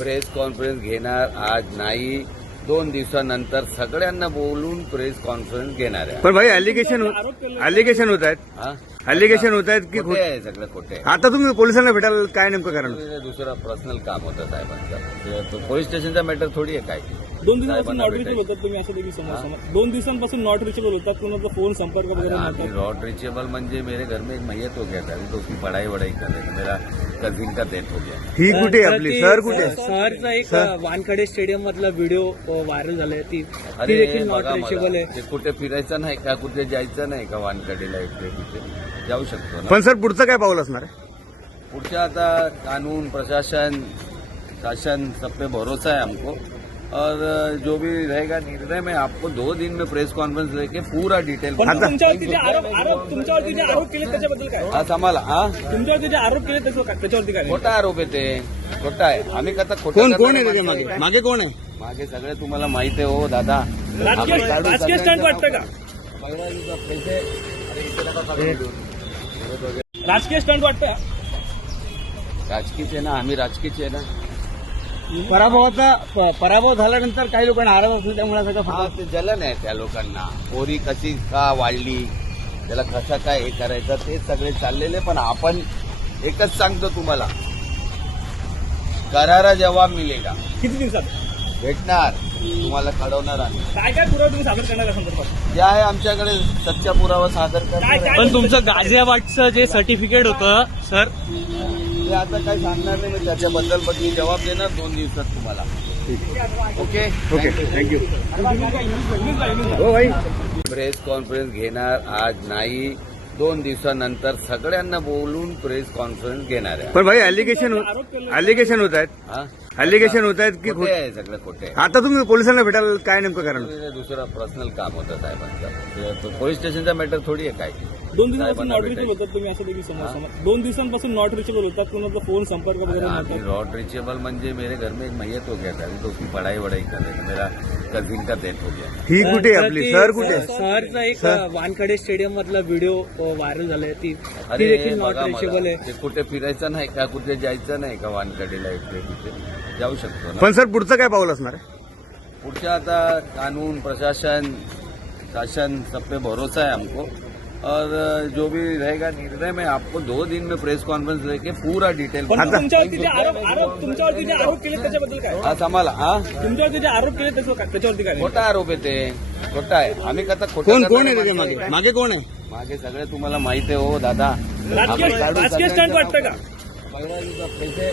Press conference घेणार आज नाही, 2 दिवसानंतर सगळ्यांना बोलून प्रेस कॉन्फरन्स घेणार आहे. पण भाई अलिगेशन होत आहेत हा? अलिगेशन होत आहेत की खोटे आहे, सगळं खोटे आहे. आता तुम्ही पोलिसांना भेटायला काय नेमकं कारण? दुसरं पर्सनल काम होतं साहेबांचं. पोलीस स्टेशनचा मॅटर थोडी आहे काय. 2 दिवसांपासून नॉट रिचेबल होतात तुम्ही, असं देखील समोर 2 दिवसांपासून नॉट रिचेबल होतात, कुणाचा फोन संपर्क वगैरे अभी नव्हता. नॉट रिचेबल म्हणजे मेरे घर में एक मैयत हो गया था, अभी तो उसकी पढ़ाई वढ़ाई कर रहे थे, मेरा कजिन का डेथ हो गया. ही कुठे आहे आपली सर कुठे आहे? सहरचा एक वानखडे स्टेडियम मधला व्हिडिओ व्हायरल झालाय, ती अरे देखील नॉट बघा रिचेबल मला, आहे. ते कुठे फिरायचं नाही का, कुठे जायचं नाही का, वानकडेला इकडे तिथे जाऊ शकतो ना. पण सर पुढचं काय पाऊल असणार आहे? पुढच्या आता कानून प्रशासन शासन सब पे भरोसा है हमको, और जो भी रहेगा निर्णय में आपको 2 दिन में प्रेस कॉन्फ्रेंस लेके पूरा डिटेल. पण तुमच्यावरती जे तुमच्यावरती जे आरोप केले त्याच्याबद्दल काय? आज आम्हाला तुमच्यावरती जे आरोप केले त्याच्यावरती काय? खोटा आरोप आहे ते, खोटा आहे. आम्ही कसा खोटा कोण करणारे आहे त्याच्या माणसं मागे? आहे. मागे कोण आहे? मागे सगळे तुम्हाला माहित आहे हो दादा. राजकीय स्टंट वाटतं का? राजकीय स्टंट वाटतं? राजकीच आहे ना, आम्ही राजकीच आहे ना. पराभव झाल्यानंतर काही लोकांना आराम असतो, त्यामुळे सगळं हा, ते जलन आहे त्या लोकांना. पोरी कशी का वाढली, त्याला कसं काय हे करायचं ते सगळे चाललेले. पण आपण एकच सांगतो तुम्हाला, करारा जवाब मिळेगा. किती दिवसात भेटणार, तुम्हाला कळवणार आम्ही. काय काय पुरावा तुम्ही सादर करणार या संदर्भात? जे आहे आमच्याकडे सच्चा पुरावा सादर करणार आहे. पण तुमचं गाझियाबादचं जे सर्टिफिकेट होतं सर, ते आता काही सांगणार नाही मी त्याच्याबद्दल, पण मी जबाब देणार 2 दिवसात तुम्हाला. Okay okay thank you. हो भाई प्रेस कॉन्फरन्स घेणार आज नाही, 2 दिवसानंतर सगळ्यांना बोलून प्रेस कॉन्फरन्स घेणार आहे. पण भाई अलिगेशन होत आहेत हा? अलिगेशन होत आहेत की खोटे आहे, सगळं खोटे आहे. आता तुम्ही पोलिसांना भेटायला काय नेमकं कारण? दुसरं पर्सनल काम होतं साहेबांचं. पोलीस स्टेशनचा मॅटर थोडी आहे काय. 2 दिवसांपासून नॉट रिचेबल होतात तुम्ही, असं देखील समोर 2 दिवसांपासून नॉट रिचेबल होतात, कुणाचा फोन संपर्क वगैरे अभी नव्हता. नॉट रिचेबल म्हणजे मेरे घर में एक मैयत हो गया था, अभी तो उसकी पढ़ाई वढ़ाई कर रहे थे, मेरा कजिन का डेथ हो गया. ही कुठे आहे आपली सर कुठे आहे? सहरचा एक वानखडे स्टेडियम मधला व्हिडिओ व्हायरल झालाय, ती अरे देखील नॉट बघा रिचेबल मला, आहे. ते कुठे फिरायचं नाही का, कुठे जायचं नाही का, वानकडेला इकडे तिथे जाऊ शकतो ना. पण सर पुढचं काय पाऊल असणार आहे? पुढच्या आता कानून प्रशासन शासन सब पे भरोसा है हमको, और जो भी रहेगा निर्णय में आपको 2 दिन में प्रेस कॉन्फ्रेंस लेके पूरा डिटेल. पण तुमच्यावरती जे तुमच्यावरती जे आरोप केले त्याच्याबद्दल काय? आज आम्हाला तुमच्यावरती जे आरोप केले त्याच्यावरती काय? खोटा आरोप आहे ते, खोटा आहे. आम्ही कसा खोटा कोण करणारे आहे त्याच्या माणसं मागे? आहे. मागे कोण आहे? मागे सगळे तुम्हाला माहित आहे हो दादा. राजकीय स्टंट वाटतं का? पैसे